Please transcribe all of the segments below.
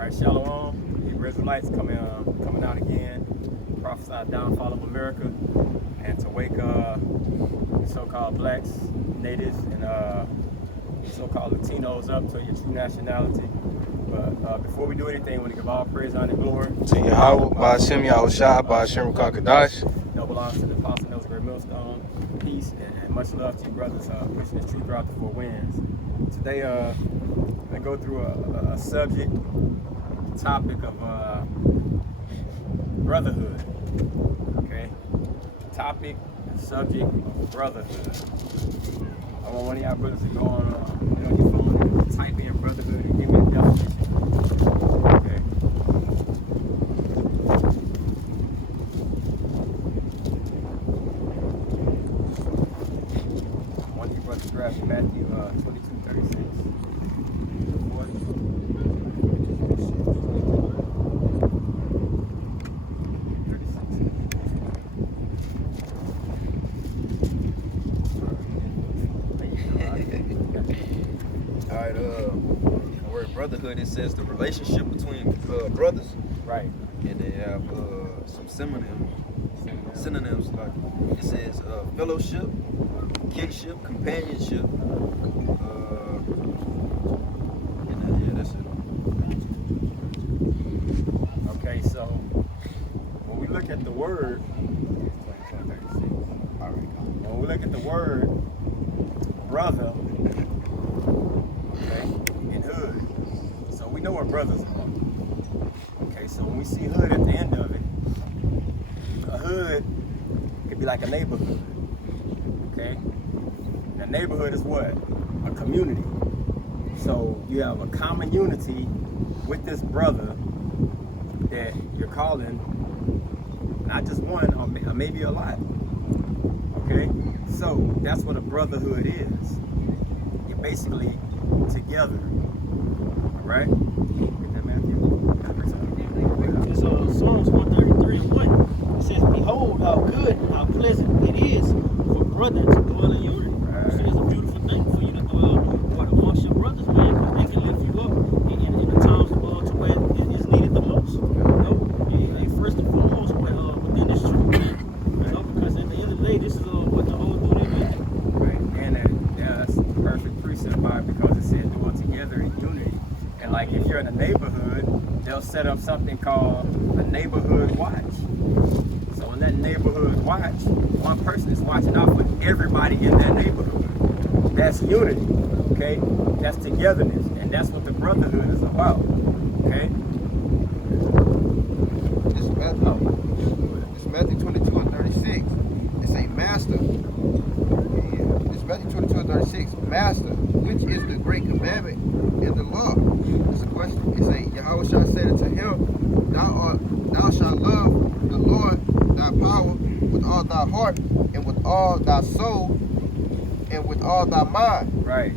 right, Shalom. The Israelites coming out again, prophesied downfall of America, and to wake so-called blacks, natives, and so-called Latinos up to your true nationality. But before we do anything, we want to give all praise, honor, and glory to Yahweh, Ba'ashem Yahushua, Ba'ashem Kakadash. that belongs to the Apostle Nelson Great Millstone. Peace and much love to you brothers pushing this truth throughout the four winds. Today, I'm going to go through a subject, topic of brotherhood. Okay? Topic, subject of brotherhood. I want one of y'all brothers to go on your phone and type in brotherhood and give me a definition. Okay? One of you brothers grab Matthew 22:36. Alright, the word brotherhood, it says the relationship between brothers. Right. And they have some synonyms like it says fellowship, kinship, companionship. Yeah, that's it. Okay, so when we look at the word, when we look at the word brother, okay, and hood, so we know what brothers are. Okay, so when we see hood at the end of it, a hood could be like a neighborhood. Okay, a neighborhood is what? A community. So you have a common unity with this brother that you're calling not just one or maybe a lot. Okay, so that's what a brotherhood is. You're basically together. All right. Get that, Matthew. It's Psalms 133:1. It says, "Behold, how good, how pleasant it is for brethren to dwell in unity." Right. So it's a beautiful thing for you to dwell amongst your brothers, man, because they can lift you up in the times to where it's needed the most. And first and foremost, within this truth, man. Because at the end of the day, this is what the whole duty is. Right. And that's perfect precept by it because it said dwell together in unity. And like if you're in a neighborhood, they'll set up something called a neighborhood watch. So in that neighborhood watch, one person is watching out for everybody in that neighborhood. That's unity, okay? That's togetherness, and that's what the brotherhood is about, okay? This Matthew 22:36. It say, Master. It's Matthew 22:36. Master, which is the great commandment in the law? It's a question. It say, Yahweh shall say unto him, Thou shalt love the Lord thy power with all thy heart and with all thy soul and with all thy mind. Right.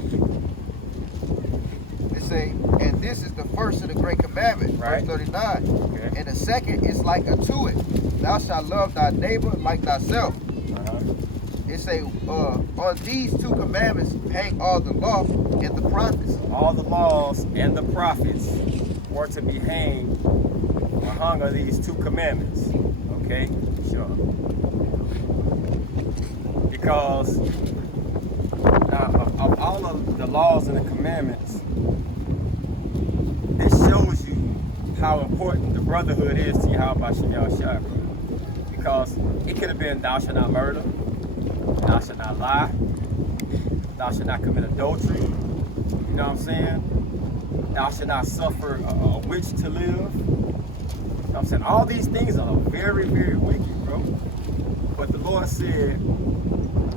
It say, and this is the first of the great commandment, Right. verse 39. Okay. And the second is like unto it. Thou shalt love thy neighbor like thyself. It say, on these two commandments hang all the law and the prophets. All the laws and the prophets were to be hanged or hung on these two commandments. Okay? Sure. Because of all of the laws and the commandments, this shows you how important the brotherhood is to Yahweh Ba'ashem Yahushua. Because it could have been thou shalt not murder, thou shalt not lie, thou shalt not commit adultery, you know what I'm saying? Thou shalt not suffer a witch to live. You know what I'm saying? All these things are very, very wicked, bro. But the Lord said,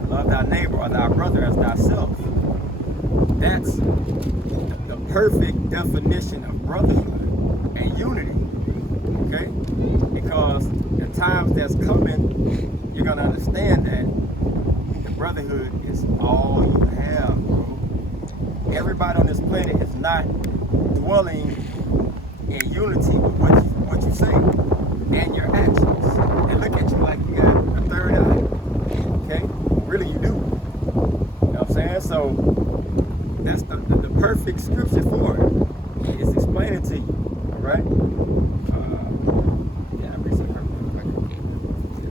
love thy neighbor or thy brother as thyself. That's the perfect definition of brotherhood and unity, okay? Because the times that's coming, you're going to understand that the brotherhood is all you have, bro. Everybody on this planet is not dwelling in unity with what you say and your actions. And look at you like you got a third eye, okay? Really, you do. You know what I'm saying? So that's the perfect scripture for it. It's explaining to you, all right? Yeah, I read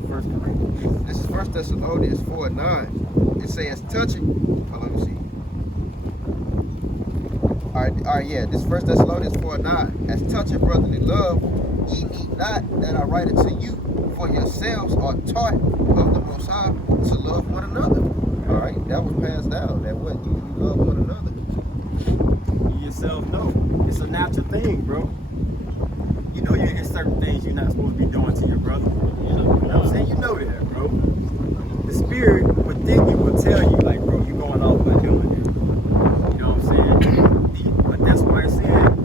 First Corinthians. This is 1 Thessalonians 4:9. It says, touching. Oh, let me see. All right, yeah. This is 1 Thessalonians 4:9. As touching brotherly love, ye need not that I write it to you, for yourselves are taught of the Most High to love one another. All right, that was passed down. That what you love one another. You yourself know. It's a natural thing, bro. You know there's certain things you're not supposed to be doing to your brother. You know what I'm saying? You know that, bro. The spirit within you will tell you, like, bro, you're going off by doing it. You know what I'm saying? But that's why it said,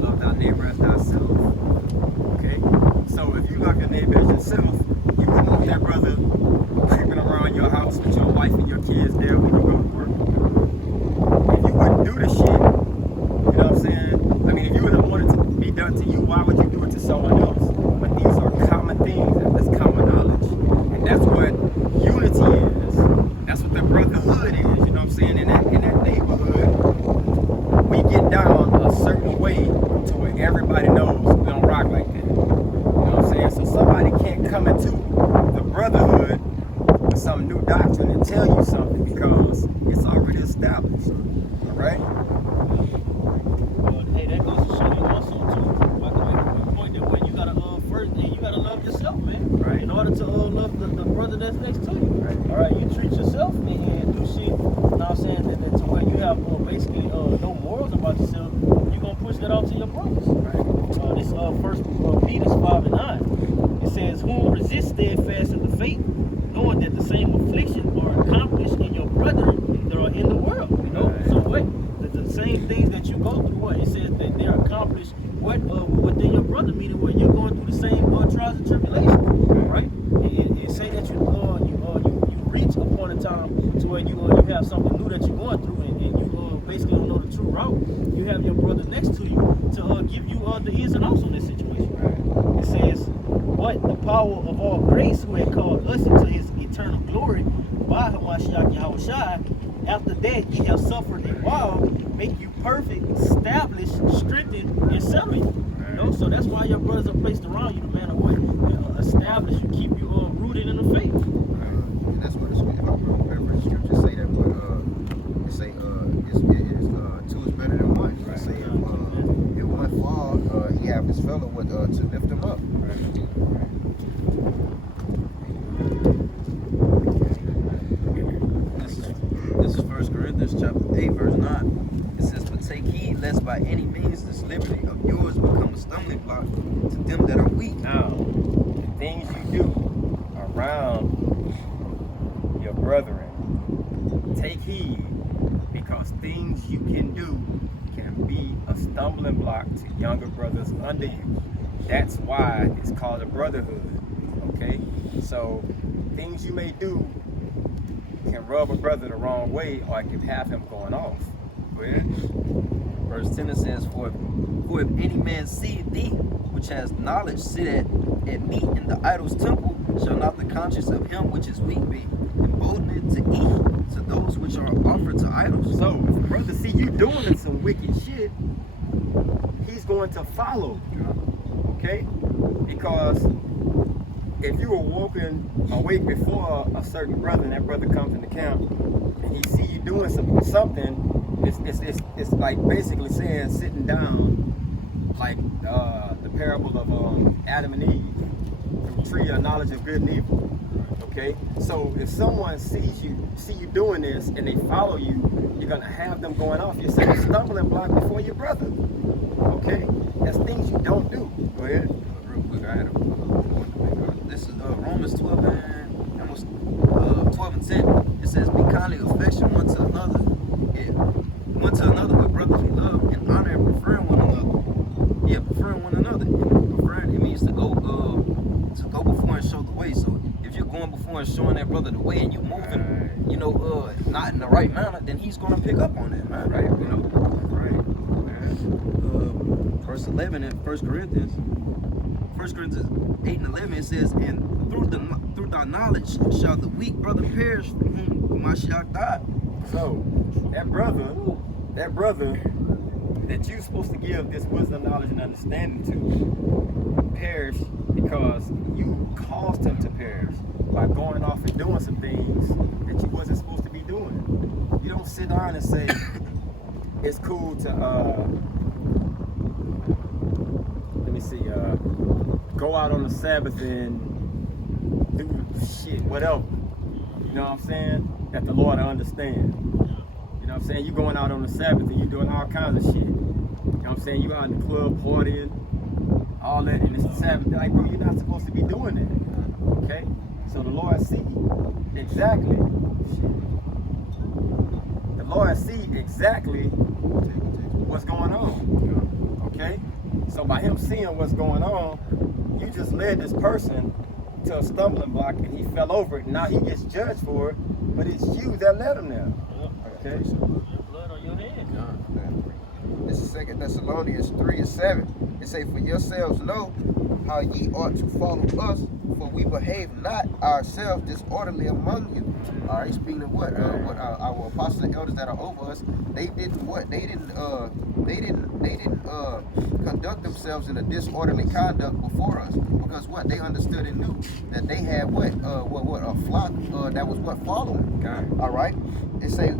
love thy neighbor as thyself. Okay? So if you love your neighbor as yourself, you wouldn't want that brother creeping around your house with your wife and your kids there when you go to work. If you wouldn't do the shit, you know what I'm saying? I mean, if you would have wanted to be done to you, why would you do it to someone else? But these are common things. That's common knowledge. And that's what unity is. That's what the brotherhood is. You know what I'm saying? In that neighborhood, we get down a certain way to where everybody knows we don't rock like that. You know what I'm saying? So somebody can't come into the brotherhood with some new doctrine and tell you something because it's already established. All right? Hey, that goes to show you also too. Like to make a point that when you gotta first, you gotta love yourself, man. Right. In order to love the brother that's next to you. Right. All right, you treat yourself and do shit. You know what I'm saying? That to where you have basically no morals about yourself. You gonna push that off to your brothers. Right. This First Peter 5:9. It says, "Whom resist steadfast in the faith, knowing that the same affliction are accomplished in your brethren that are in the world." You know, Right. so what? The same things that you go through, what it says that they're accomplished within your brother, meaning where you're going through the same trials and tribulations, right? It say that you reach a point in time to where you have something new that you're going through, and you basically don't know the true route. You have your brother next to you to give you the ins and outs on this situation. It says, "But the power of all grace, who had called us into His eternal glory by Hamashiach Yahushua, after that ye have suffered a while, make you perfect, establish, strengthen, and settle you." You know, so that's why your brothers are placed around you, no matter what. Establish you, keep you rooted in the faith. And that's what the scripture, if I remember the scripture say that, but it say two is better than one. It say if one fall, he have his fellow with to lift him up. This is 1 Corinthians chapter 8, verse 9. It says, "But take heed lest by any means this liberty of yours become a stumbling block to them that are weak." Now, the things you do around your brethren, take heed, because things you can do can be a stumbling block to younger brothers under you. That's why it's called a brotherhood. Okay? So things you may do can rub a brother the wrong way, or it can have him going off. Go ahead. Verse 10 it says, For if any man see thee, which has knowledge, sit at meat in the idol's temple, shall not the conscience of him which is weak be emboldened to eat to those which are offered to idols? So if a brother see you doing some wicked shit, he's going to follow you. Okay? Because if you were walking awake before a certain brother, and that brother comes in the camp, and he see you doing something, it's like basically saying sitting down, like the parable of Adam and Eve, the tree of knowledge of good and evil. Okay, so if someone see you doing this, and they follow you, you're gonna have them going off. You're setting a stumbling block before your brother. Okay, that's things you don't do. Go ahead. Real quick, I had this is Romans 12 and almost 12 and 10. It says, "Be kindly affectionate one to another, with brotherly love, and honor and preferring one another." Yeah, preferring one another. Preferring, it means to go before and show the way. So if you're going before and showing that brother the way, and you moving, you know, not in the right manner, then he's gonna pick up on that, man. Right. You know. Right. Verse 11 in 1 Corinthians 8 and 11, it says, "And through thy knowledge shall the weak brother perish from whom Mashiach died." So that brother that you're supposed to give this wisdom, knowledge, and understanding to perish because you caused them to perish by going off and doing some things that you wasn't supposed to be doing. You don't sit down and say, it's cool to, go out on the Sabbath and do shit, whatever. You know what I'm saying? That the Lord understand. You know what I'm saying? You going out on the Sabbath and you doing all kinds of shit. You know what I'm saying? You out in the club partying, all that, and it's the Sabbath. Like, bro, you're not supposed to be doing that. Okay? So the Lord see exactly. The Lord see exactly what's going on. Okay? So by him seeing what's going on, you just led this person to a stumbling block and he fell over it. Now he gets judged for it, but it's you that led him there. Okay? Blood on your hand. This is 2 Thessalonians 3:7. It say, for yourselves know how ye ought to follow us, for we behave not ourselves disorderly among you. All right, speaking of what our apostles and elders that are over us, they didn't conduct themselves in a disorderly conduct before us, because what they understood and knew that they had a flock that was following. Okay. All right, it say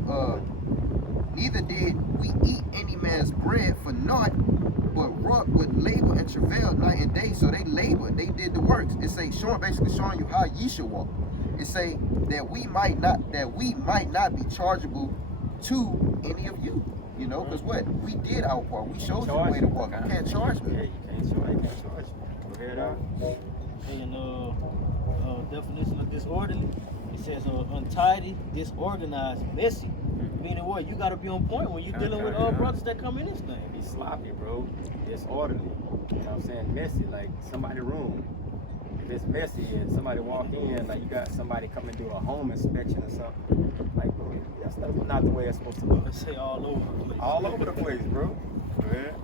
neither did we eat any man's bread for naught, but wrought with labor and travail night and day. So they labored, they did the works. It say basically showing you how ye should walk. It say that we might not be chargeable to any of you. You know, because what? We did our part. We showed you the way to walk. You can't charge me. Yeah, you can't charge. Go ahead out. And definition of disorderly, it says untidy, disorganized, messy. Meaning what? You gotta be on point when you're dealing with brothers that come in this thing. Be sloppy, bro. Disorderly. You know what I'm saying? Messy, like somebody's room. If it's messy and somebody walk in, like you got somebody come and do a home inspection or something, like, bro, that's not the way it's supposed to look. Let's say all over the place. All over the place, bro. Go ahead.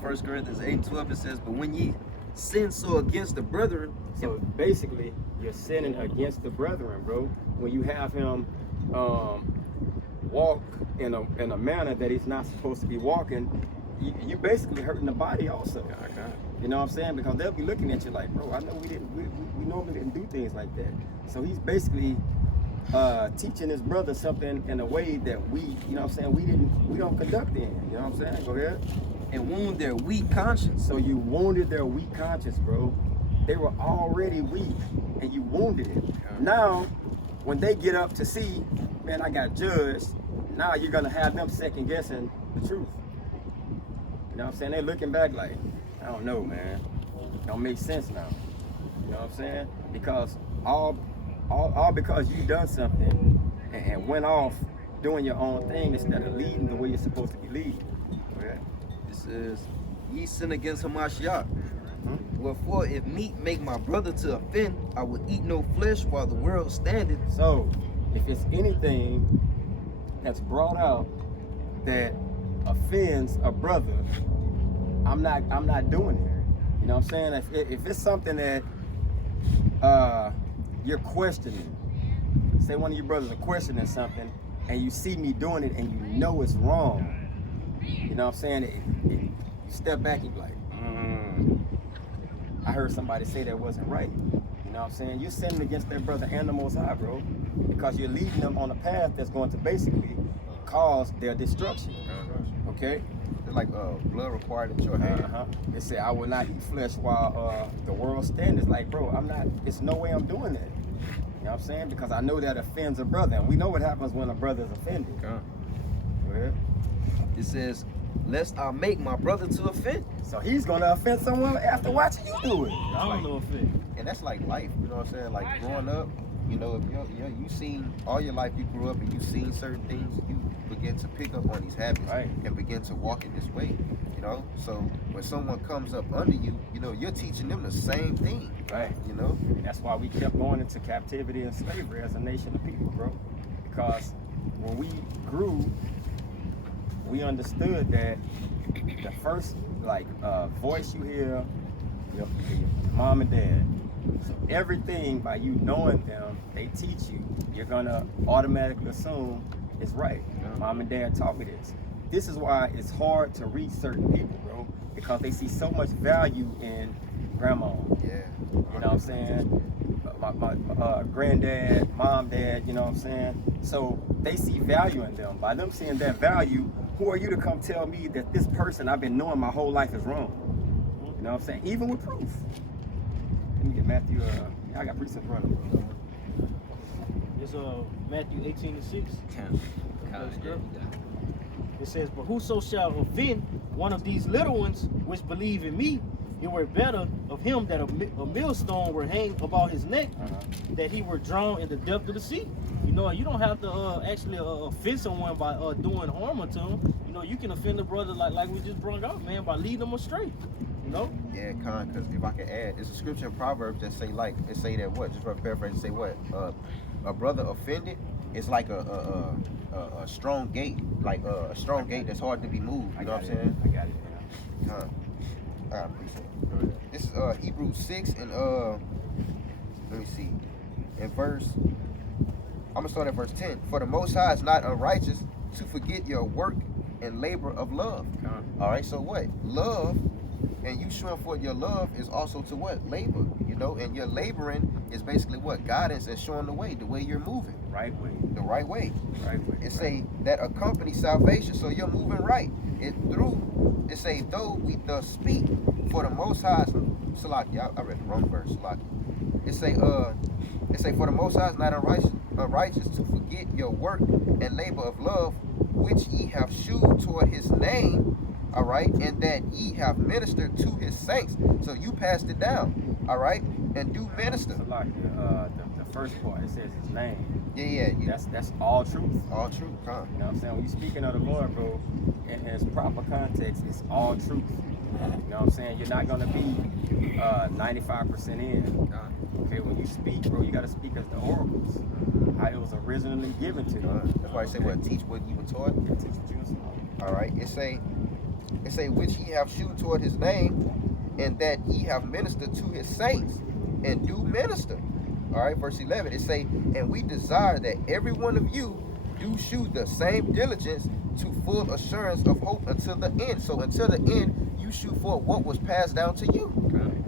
1 Corinthians 8:12 it says, but when ye sin so against the brethren, So basically, you're sinning against the brethren, bro. When you have him walk in a manner that he's not supposed to be walking, you basically hurting the body also. You know what I'm saying? Because they'll be looking at you like, bro, I know we normally didn't do things like that. So he's basically teaching his brother something in a way that we, you know what I'm saying, we don't conduct in. You know what I'm saying? Go ahead. and wound their weak conscience. So you wounded their weak conscience, bro. They were already weak, and you wounded it. Now, when they get up to see, man, I got judged, now you're gonna have them second guessing the truth. You know what I'm saying? They're looking back like, I don't know, man. It don't make sense now. You know what I'm saying? Because all because you done something and went off doing your own thing instead of leading the way you're supposed to be leading. Okay? It says, ye sin against Hamashiach. Wherefore, if meat make my brother to offend, I will eat no flesh while the world standeth. So, if it's anything that's brought out that offends a brother, I'm not doing it. You know what I'm saying? If it's something that you're questioning, say one of your brothers are questioning something, and you see me doing it, and you know it's wrong. You know what I'm saying? You step back and be like, I heard somebody say that wasn't right. You know what I'm saying? You're sinning against that brother and the Most High, bro, because you're leading them on a path that's going to basically cause their destruction. Okay? They're like blood required at your hand. They say, I will not eat flesh while the world stands. It's like, bro, it's no way I'm doing that. You know what I'm saying? Because I know that offends a brother. And we know what happens when a brother's offended. Go ahead. It says, lest I make my brother to offend. So he's going to offend someone after watching you do it. I don't know if it. And that's like life, you know what I'm saying? Like growing up, you know, if you seen all your life, you grew up and you seen certain things, you begin to pick up on these habits and begin to walk in this way, you know? So when someone comes up under you, you know, you're teaching them the same thing, you know? And that's why we kept going into captivity and slavery as a nation of people, bro. Because when we grew, we understood that the first voice you hear, your mom and dad. So everything by you knowing them, they teach you, you're gonna automatically assume it's right. Mom and dad taught me this. this is why it's hard to reach certain people, bro, because they see so much value in grandma. Yeah. You know what I'm saying? My granddad, mom, dad, you know what I'm saying? So they see value in them. By them seeing that value, who are you to come tell me that this person I've been knowing my whole life is wrong? You know what I'm saying? Even with proof. Let me get Matthew, I got proof in front of me. It's Matthew 18:6. That's good. It says, "But whoso shall offend one of these little ones which believe in me, it were better of him that a millstone were hanged about his neck, that he were drawn in the depth of the sea." You know, you don't have to actually offend someone by doing harm unto them. You know, you can offend a brother like we just brought out, man, by leading them astray. You know? Yeah, because if I can add, it's a scripture in Proverbs that say that what? Just for paraphrase, say what? A brother offended is like a strong gate, like a strong gate that's hard to be moved. You know what I'm saying? I got it. I appreciate it. This is Hebrews 6 and let me see. In verse, I'm gonna start at verse 10. For the Most High is not unrighteous to forget your work and labor of love. All right, so what? Love, and you showing forth your love is also to what? Labor, you know, and your laboring is basically what? Guidance and showing the way you're moving. Right way. The right way. Right way. It say that accompanies salvation, so you're moving right. It say, though we thus speak, for the Most High, Salaki, I read the wrong verse, Salaki. It say, for the Most High is not unrighteous to forget your work and labor of love, which ye have shewed toward his name, all right, and that ye have ministered to his saints. So you passed it down, all right, and do minister. So like the first part, it says his name. Yeah. That's all truth. All truth, huh? You know what I'm saying? When you speaking of the Lord, bro, in its proper context, it's all truth. You know what I'm saying? You're not gonna be 95% in. Okay, when you speak, bro, you gotta speak as the oracles, how it was originally given to you. That's why I say, what? Teach what you were taught. Yeah, teach what you was taught. All right. It say which ye have shewed toward his name, and that ye have ministered to his saints, and do minister. All right, verse 11, it say, and we desire that every one of you do shew the same diligence to full assurance of hope until the end. So until the end, you shew for what was passed down to you.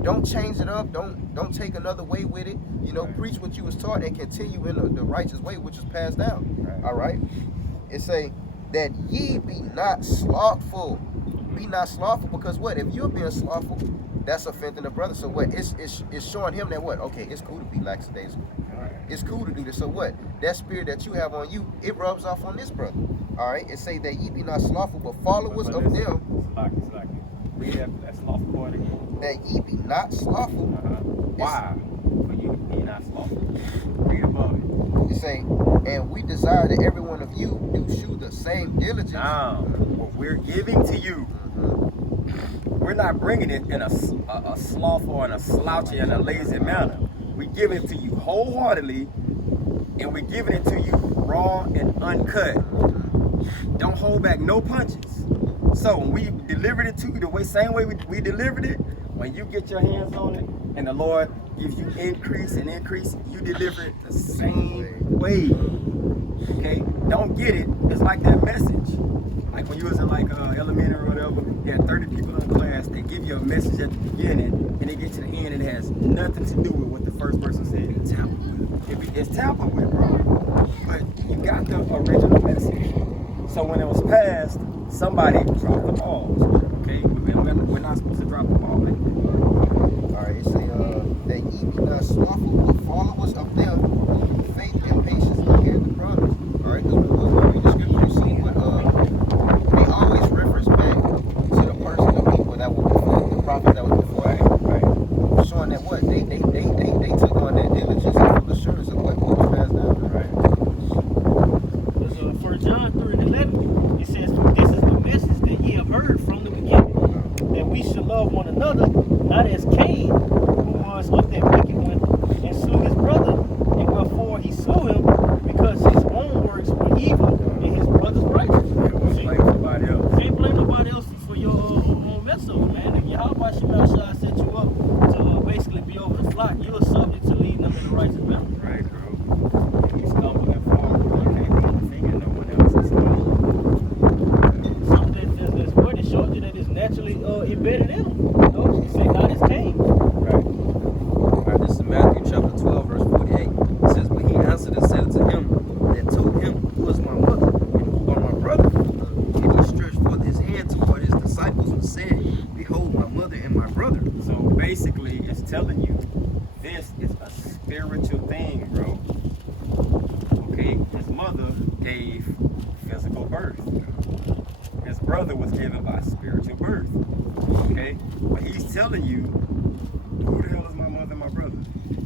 Don't change it up. Don't take another way with it. You know, preach what you was taught and continue in the righteous way which was passed down. All right. It say that ye be not slothful. Be not slothful, because what? If you're being slothful, that's offending the brother. So what? It's showing him that what? Okay, it's cool to be lackadaisical. It's cool to do this. So what? That spirit that you have on you, it rubs off on this brother. All right. It say that ye be not slothful, but followers of them. It's like read that slothful part again. That ye be not slothful. Why? But you be not slothful. Read above it. It say, and we desire that every one of you do shew the same diligence. Now, what we're giving to you, we're not bringing it in a slothful and a slouchy and a lazy manner. We're giving it to you wholeheartedly, and we're giving it to you raw and uncut. Don't hold back no punches. So when we delivered it to you the same way we delivered it, when you get your hands on it and the Lord gives you increase, you deliver it the same way. Okay? Don't get it. It's like that message. Like when you was in like elementary or whatever, you had 30 people in class, they give you a message at the beginning, and they get to the end, and it has nothing to do with what the first person said. It's tampered with. It's tampered with, bro. But you got the original message. So when it was passed, somebody dropped the ball. Okay? We're not supposed to drop the ball like that. All right, it say that ye be not slothful, but followers of them who faith and patience inherit the promise. All right, because when we read the scripture, you see what they always reference back to the person, the people that were before, the prophets that were before, right? Showing that what they took on that diligence and full assurance of what was passed down. Right. Because 1 John 3:11, it says, "This is the message that ye have heard from the beginning, that we should love one another, not as Cain, who was of that wicked one, and slew his brother, and wherefore he slew him, because his own works were evil, and his brother's righteous." Like somebody else. Can't blame nobody else for your own mess up, man. If Yahweh Shemashah set you up to basically be over the flock, you're subject to leading them in the righteous manner. Right, bro. You stumble and fall, bro. You can't put your finger in no one else's. Some behold my mother and my brother. So basically, it's telling you this is a spiritual thing, bro. Okay, his mother gave physical birth. His brother was given by spiritual birth. Okay, but he's telling you, who the hell is my mother and my brother?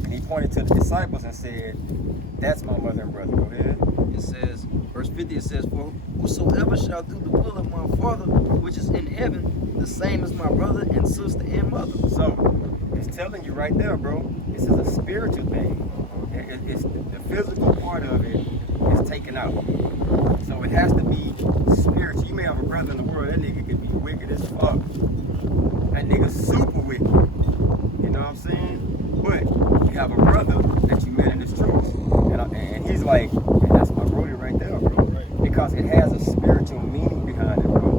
And he pointed to the disciples and said, that's my mother and brother. Go ahead. It says, verse 50, it says, for whosoever shall do the will of my Father which is in heaven, the same as my brother and sister and mother. So it's telling you right there, bro. This is a spiritual thing. It's the physical part of it is taken out. So it has to be spiritual. You may have a brother in the world, that nigga could be wicked as fuck. That nigga's super wicked. You know what I'm saying? But you have a brother that you met in this truth. And he's like, man, that's my brother right there, bro. Because it has a spiritual meaning behind it, bro.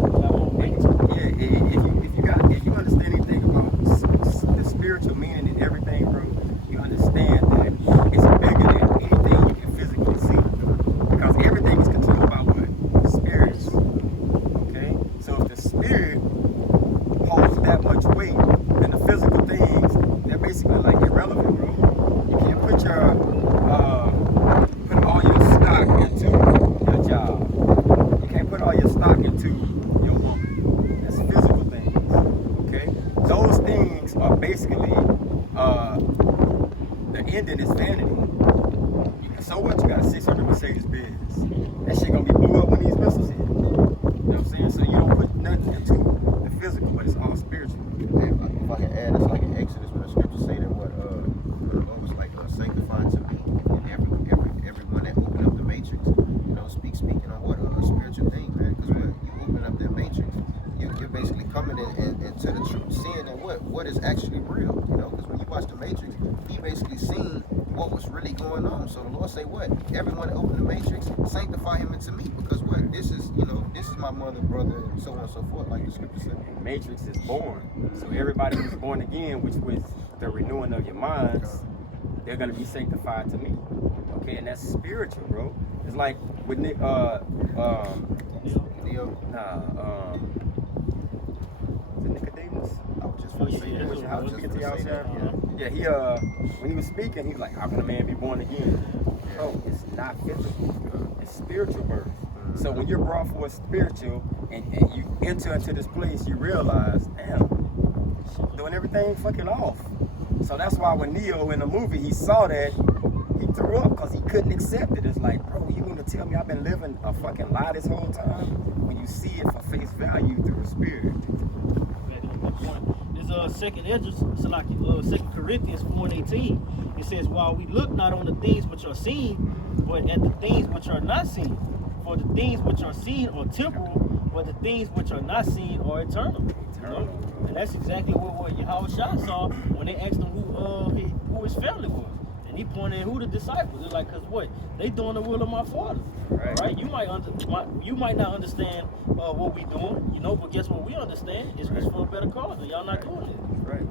If you understand anything about the spiritual meaning and everything, bro, you understand that it's bigger than anything you can physically see. Because everything is controlled by what? Spirits. Okay? So if the spirit holds that much weight, then the physical things, they're basically like irrelevant, bro. You can't put all your stock into your job. You can't put all your stock into your woman. That's physical things. Okay? Those things are basically the ending is vanity. So what? You got a 600 Mercedes Benz. That shit gonna be blew up when these missiles hit. You know what I'm saying? So you don't put nothing into the physical, but it's all spiritual. If I can add, it's like in Exodus when the scriptures say that the Lord was like sanctified to me, and everyone that opened up the matrix, speaking on what a spiritual thing, man. Because when you open up that matrix, you're basically coming into the truth, seeing that what is actually real, because when you watch the Matrix, he basically seen what was really going on. So the Lord say, what? Everyone that opened the matrix, sanctify him into me, because what? This is my mother, brother, and so on and so forth, like the scripture said. Matrix is born. So everybody who's born again, which was the renewing of your minds, they're gonna be sanctified to me. Okay, and that's spiritual, bro. It's like with Neo. is it Nicodemus? I was just gonna say that. How did you get to y'all share? Yeah, when he was speaking, he was like, how can a man be born again? Oh, it's not physical, it's spiritual birth. So when you're brought forth spiritual and you enter into this place, you realize, damn, doing everything fucking off. So that's why when Neo in the movie, he saw that, he threw up because he couldn't accept it. It's like, bro, you gonna tell me I've been living a fucking lie this whole time? When you see it for face value through the spirit. There's second Corinthians 4:18. It says, while we look not on the things which are seen, but at the things which are not seen. For the things which are seen are temporal, but the things which are not seen are eternal. And that's exactly what Yahushua saw when they asked him who his family was. And he pointed at who the disciples. They're like, cause what? They doing the will of my Father. Right? You might not understand what we doing, but guess what we understand? It's for a better cause, and y'all not doing it. Right.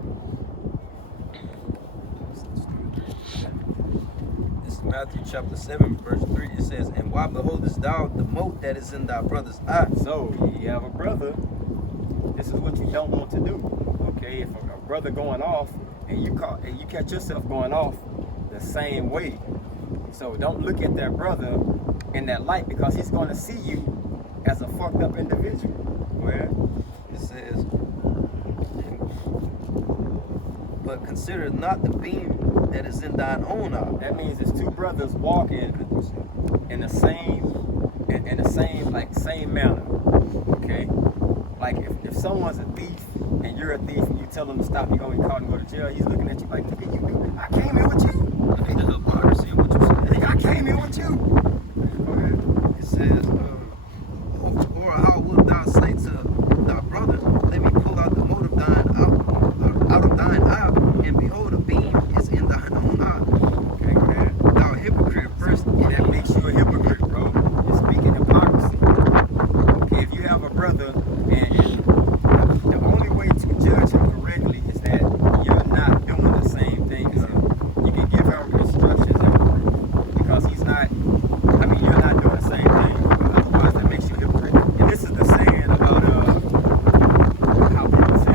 This is Matthew chapter 7, verse 3. It says, and why beholdest thou the mote that is in thy brother's eye? So you have a brother. This is what you don't want to do. Okay, if a brother going off and you catch yourself going off the same way, so don't look at that brother in that light, because he's going to see you as a fucked up individual. Where it says, but consider not the beam that is in thine own eye. that means it's two brothers walking in the same manner. Okay, like if someone's a thief and you're a thief and you tell him to stop, you're gonna be caught and go to jail. He's looking at you like, look at you, dude. I came here with you. The hypocrisy of what you said. I came here with you. Go ahead. It says, or how wilt thou say to thy brother, let me pull out the mote of thine out of thine eye, and behold, a beam is in thine own eye. Okay, go ahead. Thou hypocrite, first That makes you a hypocrite, bro. You're speaking hypocrisy. Okay, if you have a brother and the only way to judge him correctly is that you're not doing the same thing as him. You can give him instructions because he's not, you're not doing the same thing. Otherwise, that makes you a hypocrite. And this is the saying about how people say,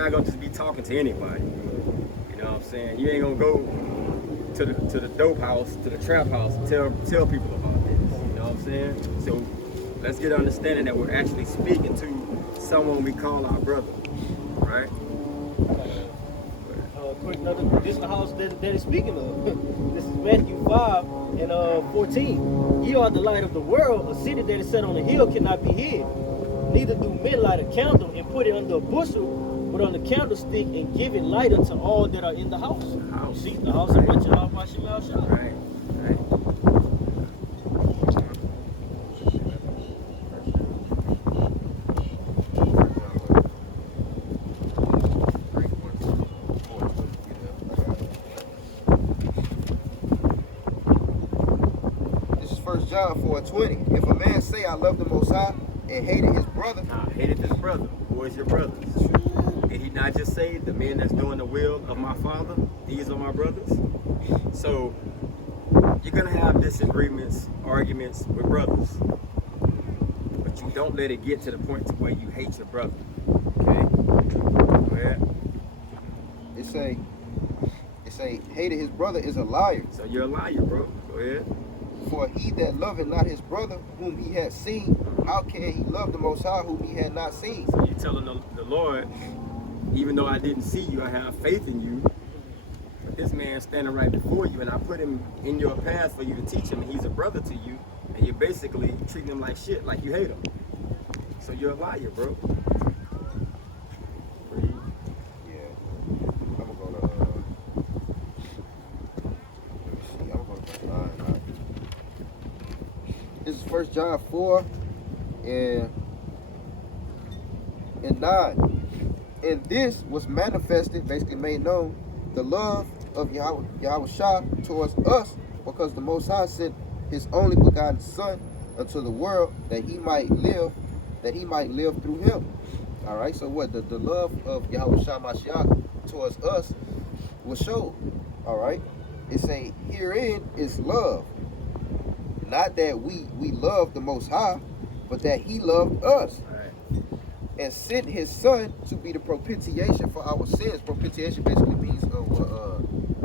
not gonna just be talking to anybody. You know what I'm saying? You ain't gonna go to the dope house, to the trap house, and tell people about this. You know what I'm saying? So let's get understanding that we're actually speaking to someone we call our brother, right? Quick note, this is the house that is speaking of. This is Matthew 5 and 14. Ye are the light of the world. A city that is set on a hill cannot be hid. Neither do men light a candle and put it under a bushel, but on the candlestick, and give it light unto all that are in the house. See, the house of what Yahweh Shemel Shah. Right, right. This is 1 John 4:20. If a man say, I love the Most High, and hated his brother, Nah, hated this brother. Who is your brothers? Did he not just say the men that's doing the will of my Father, these are my brothers? So you're gonna have disagreements, arguments with brothers, but you don't let it get to the point to where you hate your brother. Okay? Go ahead. it say hated his brother is a liar. So you're a liar, bro. Go ahead. For he that loveth not his brother whom he had seen, how can he love the Most High whom he had not seen? So you're telling the Lord, even though I didn't see you, I have faith in you. But this man standing right before you, and I put him in your path for you to teach him, and he's a brother to you, and you're basically treating him like shit, like you hate him. So you're a liar, bro. Yeah. I'm gonna go to let me see, I'm gonna go to 9. This is 1 John 4 and 9. And this was manifested, basically made known, the love of Yahweh Shah towards us, because the Most High sent his only begotten Son unto the world that he might live through him. All right, so what the love of Yahweh Shah Mashiach towards us was showed. All right, it say herein is love, not that we love the Most High, but that he loved us and sent his Son to be the propitiation for our sins. Propitiation basically means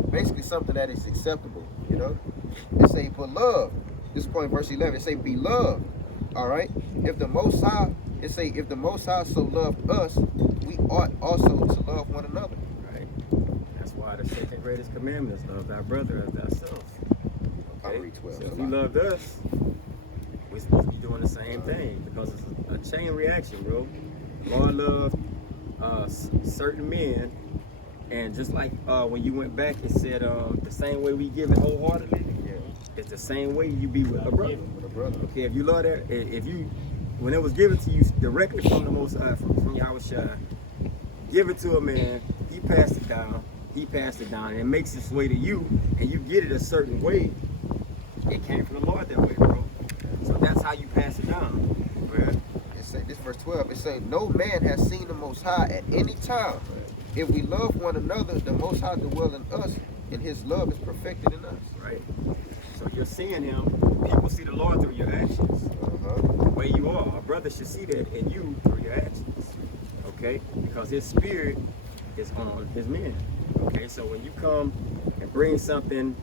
basically something that is acceptable, you know. It say beloved. This point verse 11. It say beloved. All right. If the Most High, it say if the Most High so loved us, we ought also to love one another. Right. That's why the second greatest commandment is love thy brother as thyself. I'll read 12. So if he loved us, we're supposed to be doing the same thing, because it's a chain reaction, bro. Lord loved certain men, and just like when you went back, it said the same way we give it wholeheartedly, it's the same way you be with a brother. Okay, if you love that, if you, when it was given to you directly from the Most High, from Yahweh Shai, give it to a man, he passed it down, and it makes its way to you, and you get it a certain way. It came from the Lord that way, bro. So that's how you pass it down. Right? This verse 12, it say, no man has seen the Most High at any time. If we love one another, the Most High dwell in us, and his love is perfected in us. Right. So you're seeing him. People see the Lord through your actions. The way you are. A brother should see that in you through your actions. Okay? Because his spirit is on his men. Okay? So when you come and bring something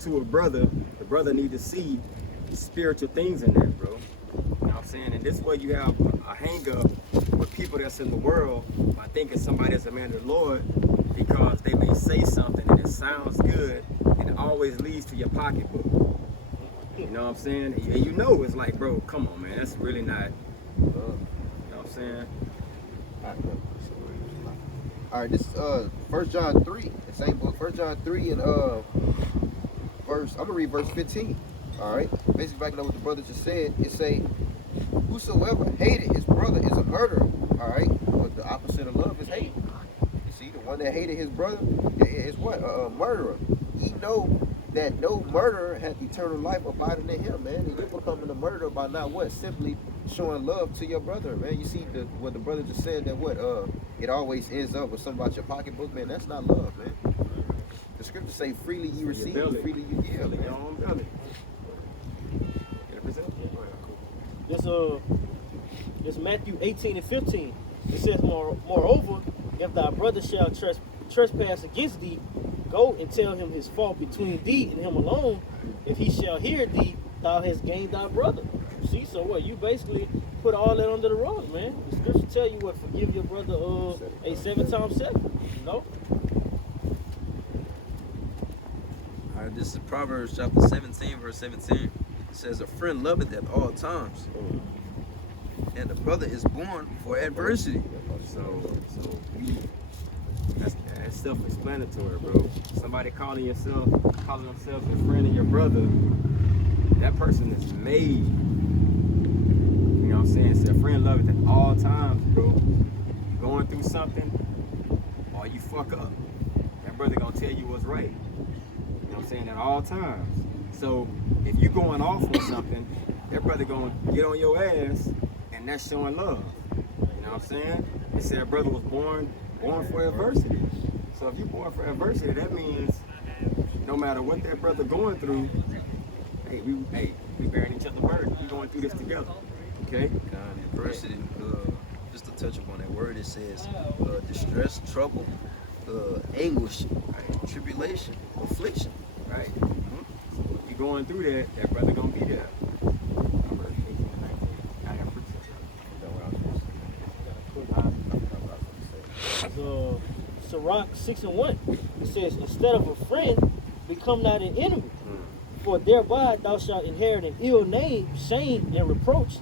to a brother, the brother needs to see spiritual things in that, bro. You know what I'm saying? And this way you have a hang up with people that's in the world by thinking somebody is a man of the Lord, because they may say something and it sounds good and it always leads to your pocketbook. You know what I'm saying? And you know it's like, bro, come on, man, that's really not, you know what I'm saying? All right, this is 1 John 3, the same book, 1 John 3 and verse, I'm gonna read verse 15. All right, basically backing up what the brother just said, it say, whosoever hated his brother is a murderer. All right, but the opposite of love is hate. You see, the one that hated his brother is what? A murderer. He know that no murderer hath eternal life abiding in him, man. And you're becoming a murderer by not what? Simply showing love to your brother, man. You see what the brother just said, that what? It always ends up with something about your pocketbook, man. That's not love, man. The scriptures say, freely you receive, freely you give. Your own belly. This Matthew 18 and 15. It says, moreover, if thy brother shall trespass against thee, go and tell him his fault between thee and him alone. If he shall hear thee, thou hast gained thy brother. See, so what? You basically put all that under the rug, man. The scripture tell you what, forgive your brother 7 times 7. You know? All right, this is Proverbs chapter 17, verse 17. It says, a friend loveth at all times, and a brother is born for adversity. So that's self-explanatory, bro. Somebody calling themselves your friend and your brother, that person is made. You know what I'm saying? It's a friend love it at all times, bro. You going through something, or you fuck up, that brother gonna tell you what's right. You know what I'm saying? At all times. So if you going off on something, that brother gonna get on your ass, and that's showing love. You know what I'm saying? They said a brother was born for adversity. So if you're born for adversity, that means no matter what that brother going through, we bearing each other burden. We going through this together. Okay? Adversity, just to touch upon that word, it says distress, trouble, anguish, right? Tribulation, affliction. Right? So if you're going through that brother gonna be there. Sirach 6:1. It says, instead of a friend, become not an enemy. For thereby thou shalt inherit an ill name, shame, and reproach.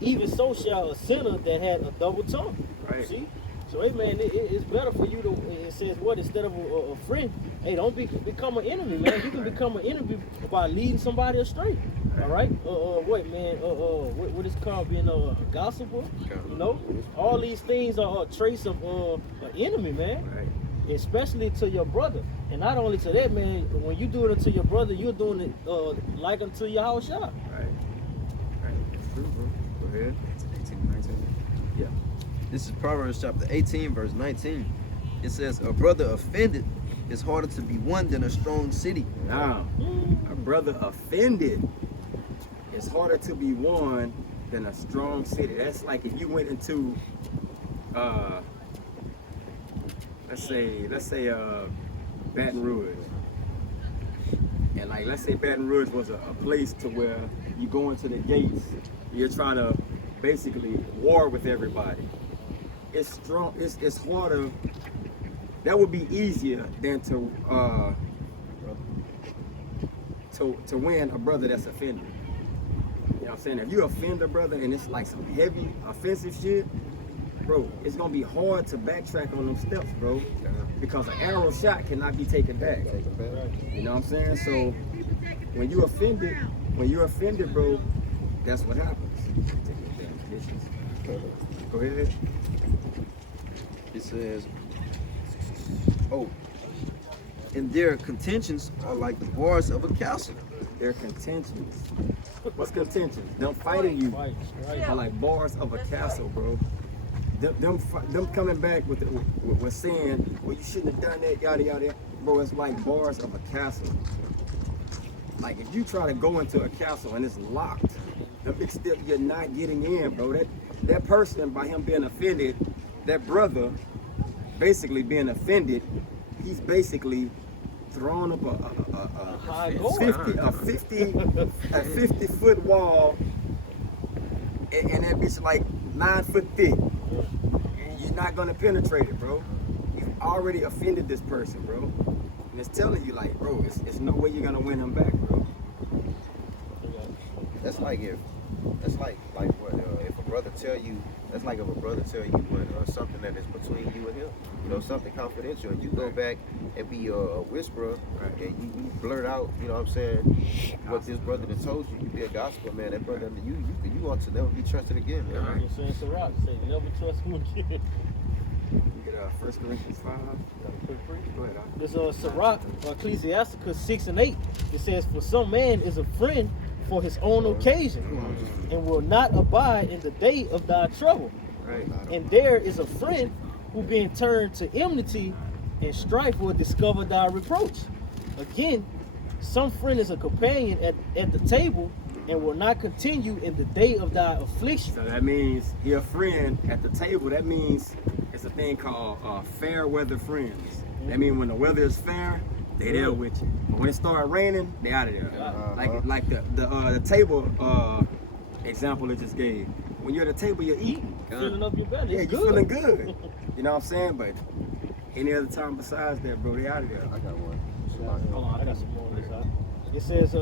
Even so shall a sinner that had a double tongue. Right. See? So, hey, man, it's better for you to, it says what, instead of a friend, hey, don't become an enemy, man. You can become an enemy by leading somebody astray. All right? What, man? What is called being a gossiper? You know? All these things are a trace of an enemy, man. Right. Especially to your brother. And not only to that, man, when you do it to your brother, you're doing it like unto your house shop. Right. That's true, bro. Go ahead. 18, 19. Yeah. This is Proverbs chapter 18, verse 19. It says, a brother offended is harder to be won than a strong city. Now, a brother offended is harder to be won than a strong city. That's like if you went into let's say Baton Rouge. And like let's say Baton Rouge was a place to where you go into the gates, you're trying to basically war with everybody. It's strong, it's harder. That would be easier than to win a brother that's offended. You know what I'm saying? If you offend a brother and it's like some heavy offensive shit, bro, it's gonna be hard to backtrack on them steps, bro. Because an arrow shot cannot be taken back. You know what I'm saying? So when you're offended, bro, that's what happens. Go ahead. It says, and their contentions are like the bars of a castle. Their contentions. What's contentions? Them fighting you are like bars of a castle, bro. Them coming back with saying, well, you shouldn't have done that, yada yada. Bro, it's like bars of a castle. Like if you try to go into a castle and it's locked, the big step you're not getting in, bro. That person, by him being offended, that brother basically being offended, he's basically thrown up a 50-foot wall, and that bitch like 9 foot thick. And you're not gonna penetrate it, bro. You've already offended this person, bro. And it's telling you, like, bro, it's no way you're gonna win him back, bro. That's like if a brother tell you. That's like if a brother tell you what something that is between you and him. You know, something confidential, and you go back and be a whisperer, and you blurt out, you know what I'm saying, what this brother that told you. You be a gospel man. That brother, you ought to never be trusted again, man. Right. You're saying Sirach, say never trust him again. You get 1 Corinthians 5. Go ahead. This Sirach, Ecclesiasticus 6:8. It says, for some man is a friend for his own occasion, and will not abide in the day of thy trouble. Right. And there is a friend who being turned to enmity and strife will discover thy reproach. Again, some friend is a companion at the table and will not continue in the day of thy affliction. So that means you're a friend at the table. That means it's it's a thing called fair weather friends. That means when the weather is fair, they there with you. But when it start raining, they out of there. Like the table example I just gave. When you're at the table, you're eating. Filling up your belly. Yeah, It's you're good. feeling good. You know what I'm saying? But any other time besides that, bro, they out of there. I got one. Hold on, I got some more of this. It says,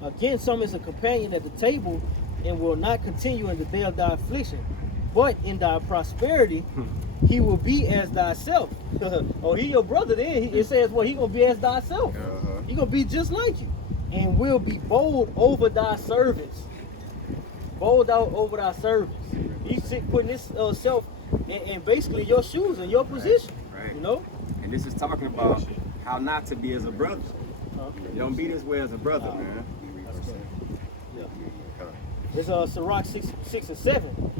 again, some is a companion at the table and will not continue in the day of thy affliction, but in thy prosperity he will be as thyself. Oh, he your brother then. It says, well, he gonna be as thyself. He gonna be just like you, and will be bold over thy servants. Bold out over thy servants. He's putting his self in basically your shoes and your position. Right. You know. And this is talking about how not to be as a brother. Huh? You don't be this way as a brother, man. It's Sirach 6 and 7.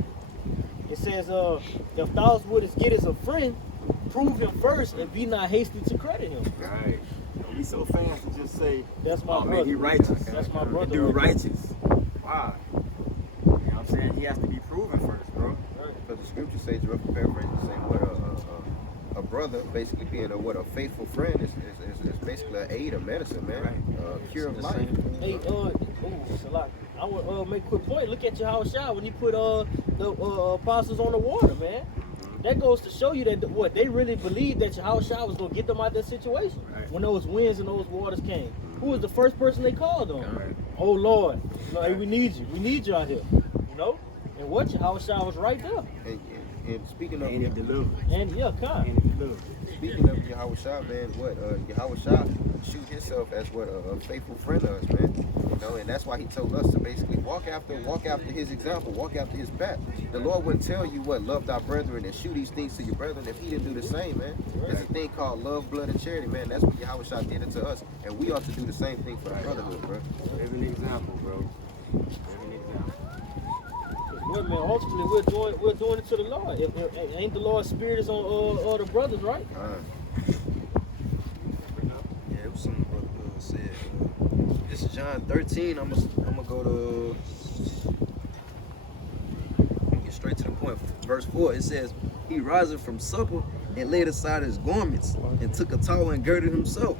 It says, if thou wouldest get as a friend, prove him first and be not hasty to credit him. Right. Don't be so fast to just say, That's my oh brother. man, he righteous. That's my That brother. dude right righteous. Wow. You know what I'm saying? He has to be proven first, bro. Because the scripture says, rough paraphrase, saying what a brother, basically being a faithful friend is basically an aid, a medicine, man. Cure of life. Hey, it's a lot. I would make a quick point. Look at Yahushua when he put the apostles on the water, man. That goes to show you that they really believed that Yahushua was gonna get them out of that situation. Right. When those winds and those waters came, who was the first person they called on? Right. Oh Lord, hey, we need you. We need you out here. You know. And what Yahushua was right there. And speaking of And it delivered. And yeah, kind. And it delivered. speaking of Yahushua, man, Yahushua shoot himself as a faithful friend of us, man. You know, and that's why he told us to basically walk after his example, walk after his path. The Lord wouldn't tell you love thy brethren and shoot these things to your brethren if he didn't do the same, man. There's a thing called love, blood, and charity, man. That's what Yahushua did it to us, and we ought to do the same thing for the brotherhood, bro. Living example, bro. Living example. Well, man, ultimately we're doing it to the Lord. Ain't the Lord's spirit is on all the brothers, right? Yeah, it was something brother said. This is John 13. I'm gonna go to get straight to the point. Verse 4. It says, "He rising from supper and laid aside his garments and took a towel and girded himself.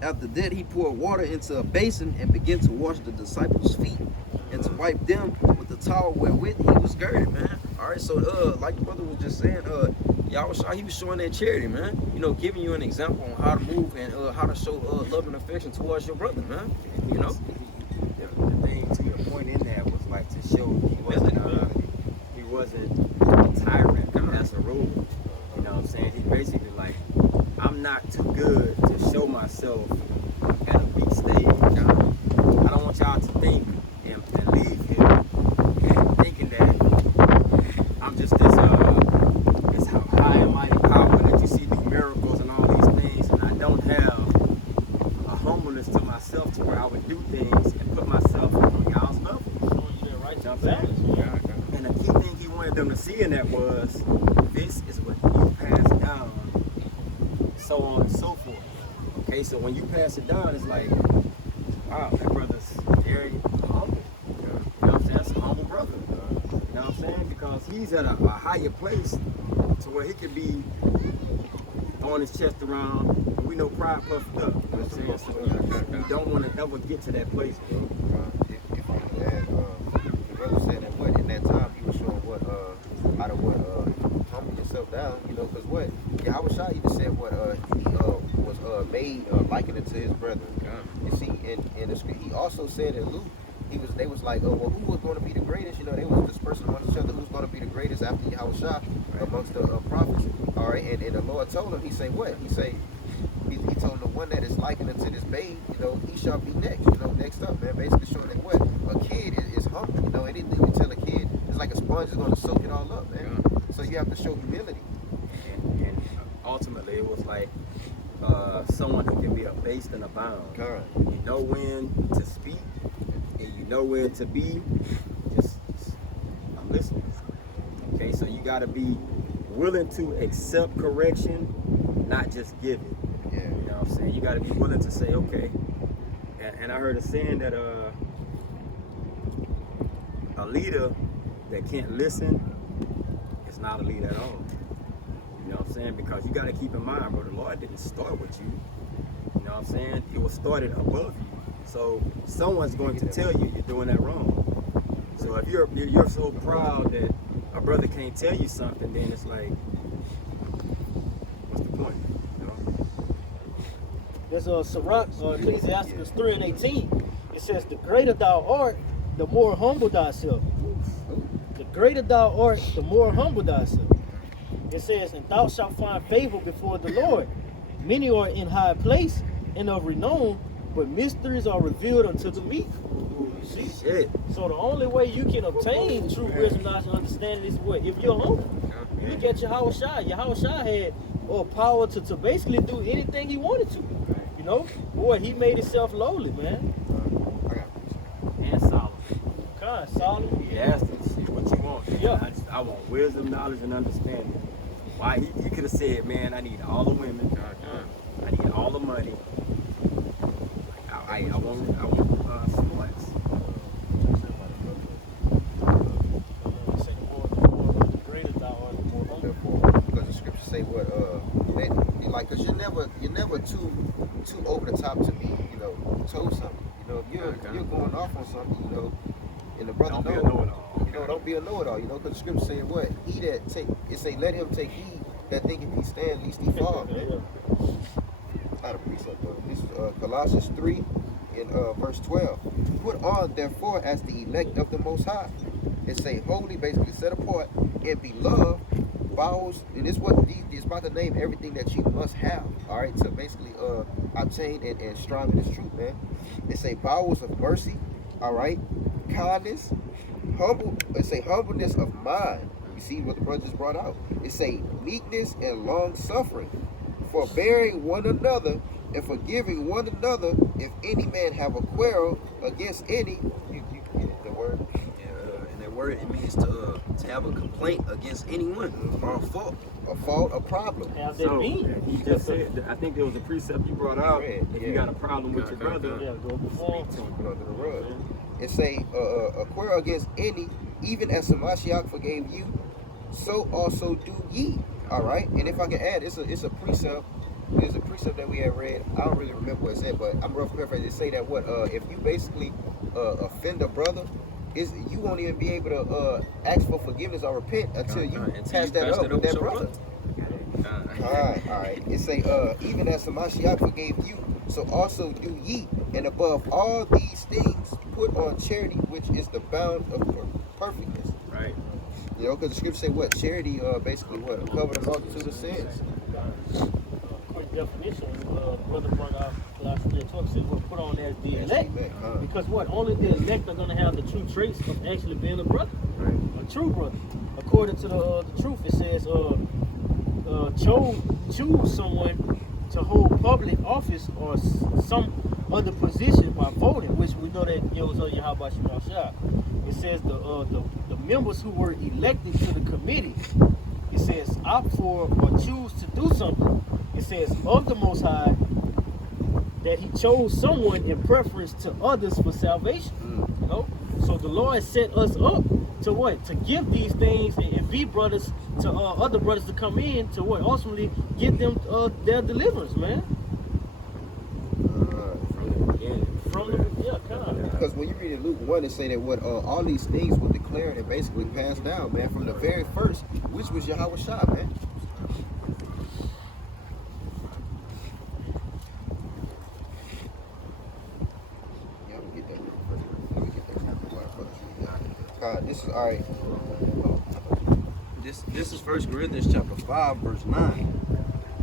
After that, he poured water into a basin and began to wash the disciples' feet and to wipe them with the towel wherewith he was girded, man." All right, so like the brother was just saying, Yahushua, he was showing that charity, man. You know, giving you an example on how to move and how to show love and affection towards your brother, man. You know. The thing to your point in there was like to show he wasn't a tyrant as a rule. You know what I'm saying? He basically like, I'm not too good to show myself at a weak stage. I don't want y'all to think and leave here and thinking that I'm just this high and mighty power that you see these miracles and all these things, and I don't have a humbleness to myself to where I would do things and put myself on y'all's level. Yeah, right. You know what I'm saying? And the key thing he wanted them to see in that was, this is what you pass down, so on and so forth. Okay, so when you pass it down, it's like, wow, that brother's very humble. You know what I'm saying? That's a humble brother. You know what I'm saying? Because he's at a higher place to where he could be throwing his chest around. We know pride puffed up. You know what I'm saying? So you don't want to ever get to that place, bro. If I could add, the brother said that in that time he was showing how to humble yourself down, you know, because Yahushua even said he was made likened to his brethren. You see, in the script, he also said in Luke, they was like, well, who was going to be the greatest? You know, they was dispersing amongst each other. Who's going to be the greatest after Yahushua amongst the prophets? All right, and the Lord told him, he said what? He said, he told him the one that is likened unto this babe, you know, he shall be next. You know, next up, man. Basically showing that a kid is humble. You know, anything you tell a kid, it's like a sponge is going to soak it all up, man. So you have to show humility. And ultimately, it was like someone who can be abased and abound. You know when to speak, and you know when to be just I'm listening. Okay, so you got to be willing to accept correction, not just give it. Yeah. You know what I'm saying? You got to be willing to say, okay. And I heard a saying that a leader that can't listen is not a lead at all. You know what I'm saying? Because you got to keep in mind, bro, the Lord didn't start with you. You know what I'm saying? It was started above you. So someone's going to tell you you're doing that wrong. So if you're so proud that a brother can't tell you something, then it's like, what's the point? You know? There's Sirach, Ecclesiasticus 3:18. It says, the greater thou art, the more humble thyself. The greater thou art, the more humble thyself. It says, and thou shalt find favor before the Lord. Many are in high place and of renown, but mysteries are revealed unto the meek. See? Shit. So the only way you can obtain true wisdom, knowledge, and understanding is what? If you're humble. You look at Yahweh Shai had power to basically do anything he wanted to. You know? Boy, he made himself lowly, man. And Solomon. God, Solomon. He asked him, shit, what you want? Yeah. I want wisdom, knowledge, and understanding. Why he could have said, man, I need all the women. I need all the money. I want sports. Because the scriptures say what like, cause you're never too over the top to be, you know, told something. You know, if you're going off on something, you know, and the brother Don't be a knows, know-it-all. you know, don't be a know-it-all. You know, because the scripture say what? It say let him take heed that thinketh he stand, lest he fall. Out of precept though. This is Colossians 3 in verse 12. Put on therefore as the elect of the Most High. It say holy, basically set apart, and beloved, bowels, and it's about to name everything that you must have, all right, to basically obtain and strive in this truth, man. It say bowels of mercy, all right, kindness, humbleness of mind. You see what the brother just brought out. It say meekness and long suffering, forbearing one another and forgiving one another if any man have a quarrel against any. You get the word? And that word, it means to have a complaint against anyone or a fault, a problem. How's that So, mean? he just said, I think there was a precept you brought out. Yeah, If yeah. you got a problem with your brother, Yeah, go before. Put under the rug. It say a quarrel against any, even as Samashiach forgave you, so also do ye. All right. And if I can add, it's a precept. There's a precept that we had read. I don't really remember what it said, but I'm rough paraphrasing. It say that what if you basically offend a brother, you won't even be able to ask for forgiveness or repent until you patch that up with that brother. All right. It say even as the Mashiach forgave you, so also do ye. And above all these things, put on charity, which is the bound of perfectness. right? You know, because the scripture say what? Charity, basically what? Cover the multitude of sins. Quick definition, brother brought out Colossians 3:12 says what put on as the elect. Because what? Only the elect are going to have the true traits of actually being a brother, a true brother. According to the truth, it says choose someone to hold public office or some other position by voting, which we know that it was Yahweh Shai. It says the members who were elected to the committee, it says opt for or choose to do something. It says of the Most High that He chose someone in preference to others for salvation. You know, so the Lord set us up to what? To give these things and be brothers to other brothers to come in to what? Ultimately give them their deliverance, man. From the yeah, kind of. Because when you read in Luke 1, it say that what all these things were declared and basically passed down, man, from the very first, which was Yahweh Shai, man. Yeah, let me get that real quick. Let me get that. This is all right. This is 1 Corinthians chapter 5, verse 9.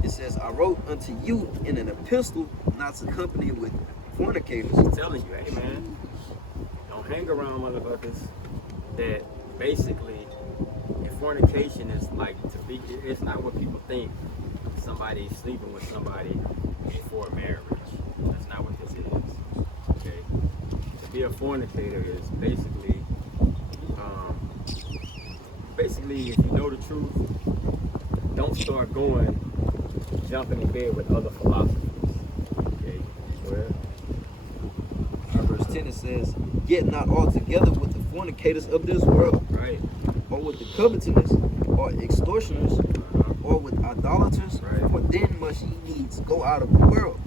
It says, I wrote unto you in an epistle not to company with fornicators. He's telling you, hey man, don't hang around motherfuckers that basically, if fornication is like to be, it's not what people think. Somebody sleeping with somebody before marriage. That's not what this is. Okay, to be a fornicator is basically, if you know the truth, don't start jumping in bed with other philosophers. Okay, well. Verse 10 it says, get not altogether with the fornicators of this world, Right. or with the covetousness, or extortioners, or with idolaters, Right. for then must ye needs go out of the world.